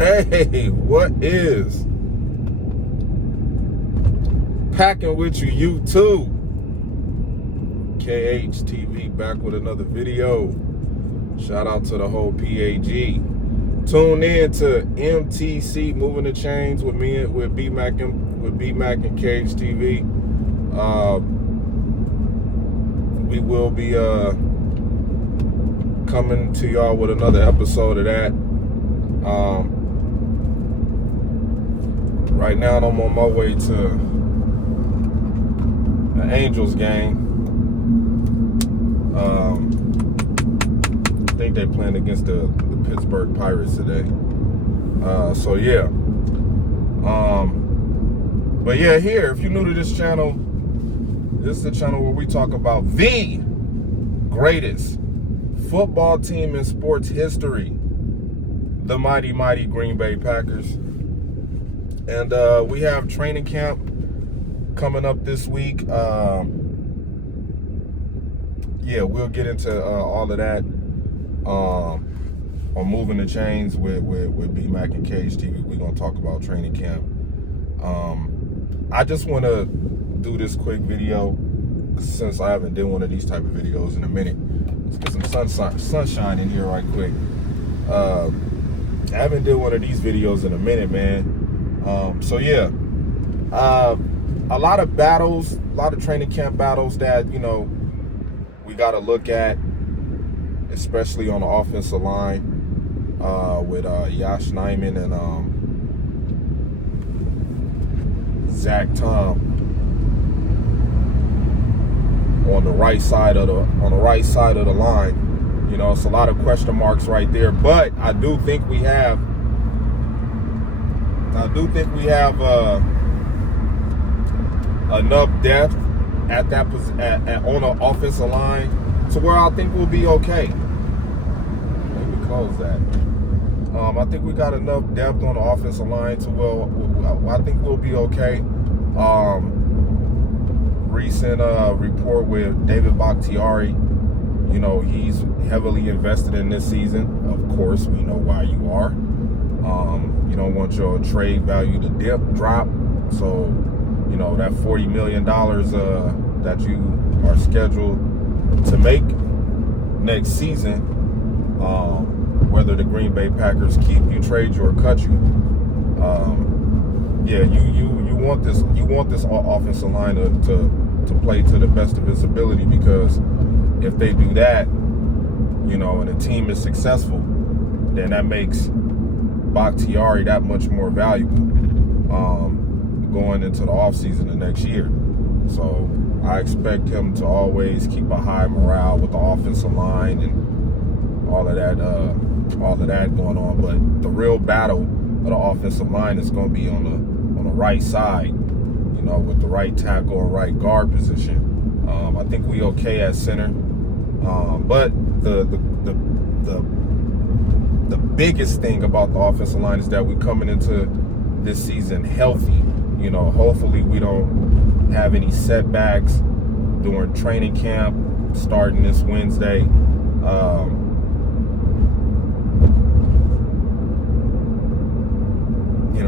Hey, what is packing with you, YouTube? KHTV back with another video. Shout out to the whole PAG. Tune in to MTC Moving the Chains with me, with B-Mac and KHTV. We will be coming to y'all with another episode of that. Right now I'm on my way to an Angels game. I think they playing against the Pittsburgh Pirates today. So yeah. But yeah, here, if you're new to this channel, this is the channel where we talk about the greatest football team in sports history, the mighty, mighty Green Bay Packers. And we have training camp coming up this week. Yeah, we'll get into all of that on Moving the Chains with B-Mac and KHTV. We're going to talk about training camp. I just want to do this quick video since I haven't done one of these type of videos in a minute. Let's get some sunshine in here right quick. I haven't done one of these videos in a minute, man. So yeah, a lot of battles, a lot of training camp battles that, you know, we got to look at, especially on the offensive line with Yosh Nijman and Zach Tom on the right side of the line. You know, it's a lot of question marks right there, but I do think we have enough depth at that on the offensive line to where I think we'll be okay. Let me close that. I think we got enough depth on the offensive line to I think we'll be okay. Recent report with David Bakhtiari, you know, he's heavily invested in this season. Of course, we know why you are. You don't want your trade value to drop. So, you know, that $40 million that you are scheduled to make next season, whether the Green Bay Packers keep you, trade you, or cut you, yeah, you want this offensive line to play to the best of its ability, because if they do that, you know, and the team is successful, then that makes Bakhtiari that much more valuable going into the offseason the next year. So I expect him to always keep a high morale with the offensive line and all of that going on. But the real battle of the offensive line is going to be on the right side, you know, with the right tackle or right guard position. I think we okay at center, but the biggest thing about the offensive line is that we're coming into this season healthy. You know, hopefully we don't have any setbacks during training camp starting this Wednesday. You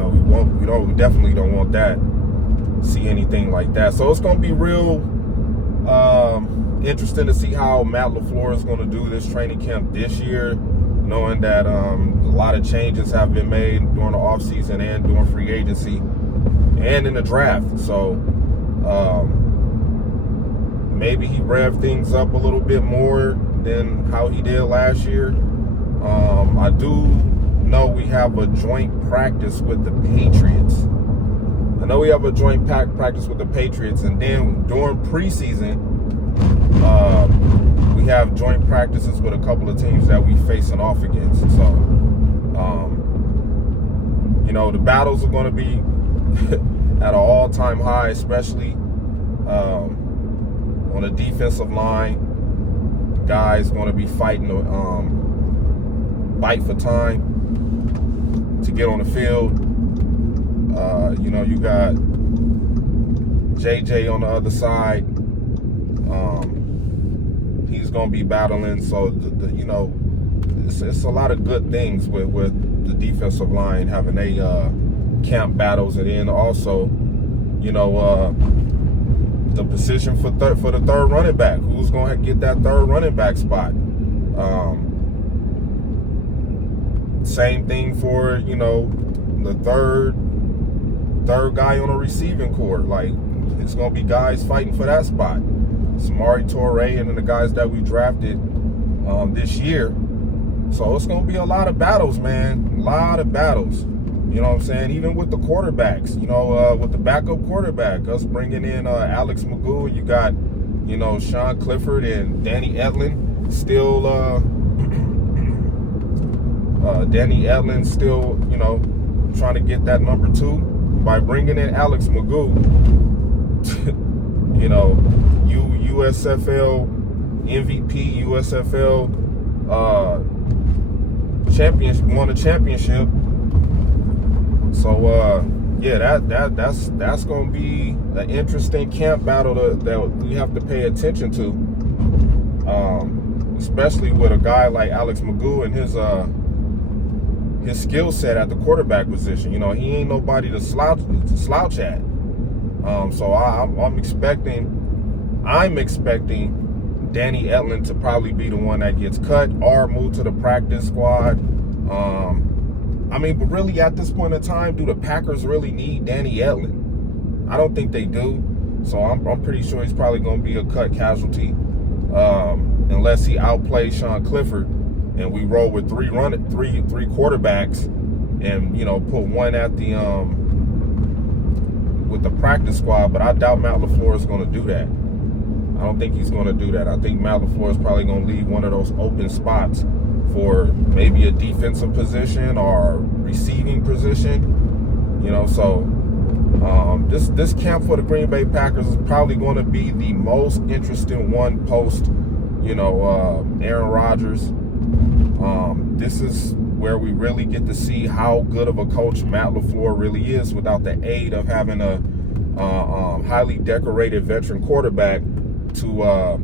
know, we definitely don't want that, see anything like that. So it's going to be real interesting to see how Matt LaFleur is going to do this training camp this year, knowing that a lot of changes have been made during the offseason and during free agency and in the draft. So maybe he revved things up a little bit more than how he did last year. I do know we have a joint practice with the Patriots. I know we have a joint practice with the Patriots, and then during preseason, we have joint practices with a couple of teams that we facing off against. So, you know, the battles are going to be at an all-time high, especially on the defensive line. Guys going to be fighting to fight for time to get on the field. You know, you got JJ on the other side. He's going to be battling. So, you know, it's a lot of good things with the defensive line having camp battles, and then also, the position for the third running back. Who's going to get that third running back spot? Same thing for the third guy on a receiving core. Like, it's going to be guys fighting for that spot. Samori Toure and then the guys that we drafted this year. So it's going to be a lot of battles, man. A lot of battles. You know what I'm saying? Even with the quarterbacks, with the backup quarterback, us bringing in Alex McGough, you got, Sean Clifford and Danny Etling still, trying to get that number 2 by bringing in Alex McGough. USFL MVP, USFL won a championship. So that's gonna be an interesting camp battle that we have to pay attention to. Especially with a guy like Alex McGough and his skill set at the quarterback position. He ain't nobody to slouch at. So I'm expecting Danny Etling to probably be the one that gets cut or moved to the practice squad. But really at this point in time, do the Packers really need Danny Etling? I don't think they do. So I'm pretty sure he's probably going to be a cut casualty, unless he outplays Sean Clifford and we roll with three quarterbacks, and put one at the with the practice squad. But I doubt Matt LaFleur is going to do that. I don't think he's going to do that. I think Matt LaFleur is probably going to leave one of those open spots for maybe a defensive position or receiving position. So this camp for the Green Bay Packers is probably going to be the most interesting one post, Aaron Rodgers. This is where we really get to see how good of a coach Matt LaFleur really is without the aid of having a highly decorated veteran quarterback to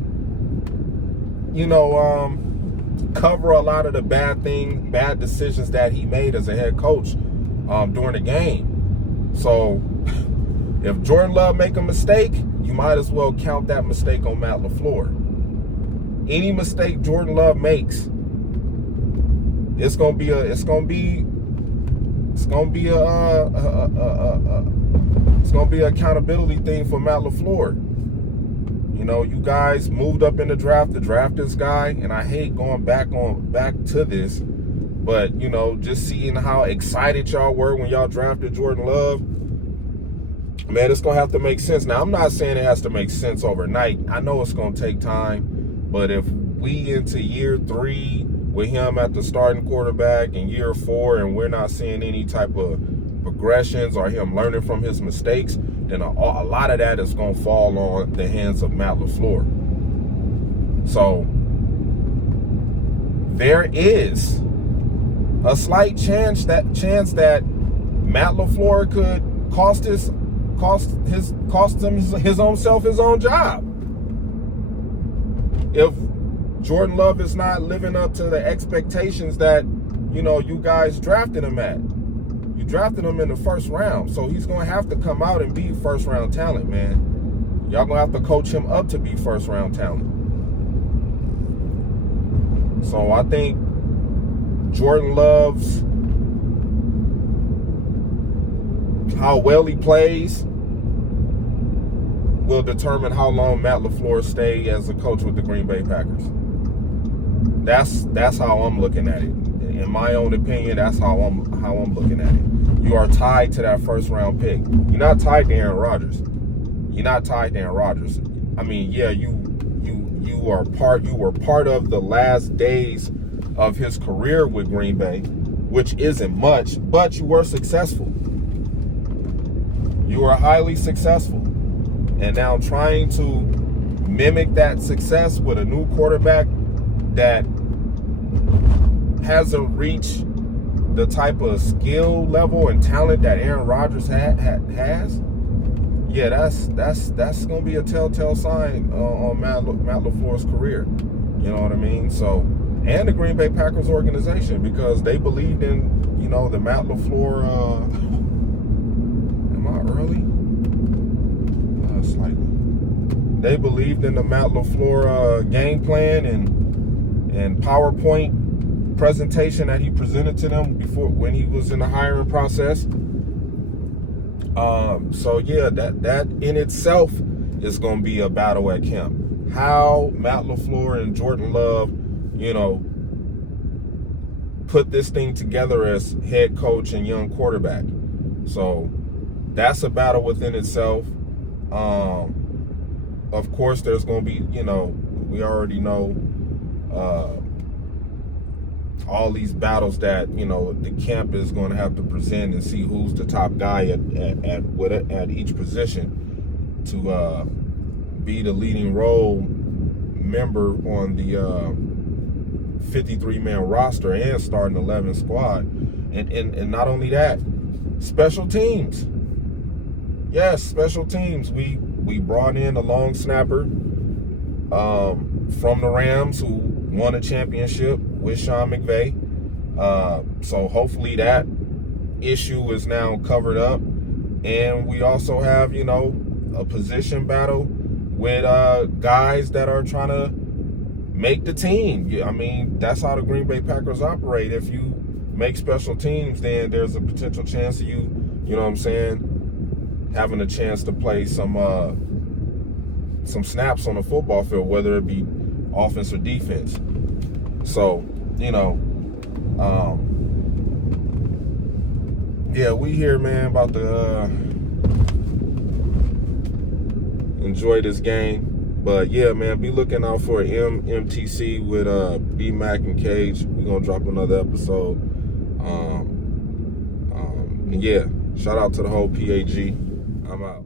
cover a lot of the bad decisions that he made as a head coach during the game. So if Jordan Love make a mistake, you might as well count that mistake on Matt LaFleur. Any mistake Jordan Love makes, it's gonna be an accountability thing for Matt LaFleur. You guys moved up in the draft to draft this guy, and I hate going back to this, but just seeing how excited y'all were when y'all drafted Jordan Love, man, it's gonna have to make sense. Now, I'm not saying it has to make sense overnight. I know it's gonna take time, but if we into year 3 with him at the starting quarterback and year 4, and we're not seeing any type of progressions or him learning from his mistakes, then a lot of that is going to fall on the hands of Matt LaFleur. So there is a slight chance that Matt LaFleur could cost him his own job if Jordan Love is not living up to the expectations that you guys drafted him at. You drafted him in the first round, so he's going to have to come out and be first round talent, man. Y'all going to have to coach him up to be first round talent. So I think Jordan Love's, how well he plays will determine how long Matt LaFleur stay as a coach with the Green Bay Packers. That's how I'm looking at it. In my own opinion, that's how I'm looking at it. You are tied to that first round pick. You're not tied to Aaron Rodgers. You're not tied to Aaron Rodgers. I mean, yeah, you were part of the last days of his career with Green Bay, which isn't much, but you were successful. You were highly successful. And now trying to mimic that success with a new quarterback that hasn't reached the type of skill level and talent that Aaron Rodgers has, yeah, that's gonna be a telltale sign on Matt LaFleur's career. You know what I mean? So and the Green Bay Packers organization, because they believed in, you know, the Matt LaFleur. Am I early? Slightly. They believed in the Matt LaFleur game plan and PowerPoint presentation that he presented to them when he was in the hiring process. So yeah, that in itself is going to be a battle at camp. How Matt LaFleur and Jordan Love, you know, put this thing together as head coach and young quarterback. So that's a battle within itself. Of course, there's going to be, you know, we already know all these battles that, you know, the camp is going to have to present and see who's the top guy at each position to be the leading role member on the 53-man roster and starting 11 squad. And not only that, special teams. Yes, special teams. We brought in a long snapper from the Rams who won a championship with Sean McVay. So hopefully that issue is now covered up. And we also have, you know, a position battle with guys that are trying to make the team. I mean, that's how the Green Bay Packers operate. If you make special teams, then there's a potential chance of you know what I'm saying, having a chance to play some snaps on the football field, whether it be offense or defense. So, you know, yeah, we here, man, about to enjoy this game. But yeah, man, be looking out for MTC with B-Mac and Cage. We're gonna drop another episode. And yeah, shout out to the whole PAG. I'm out.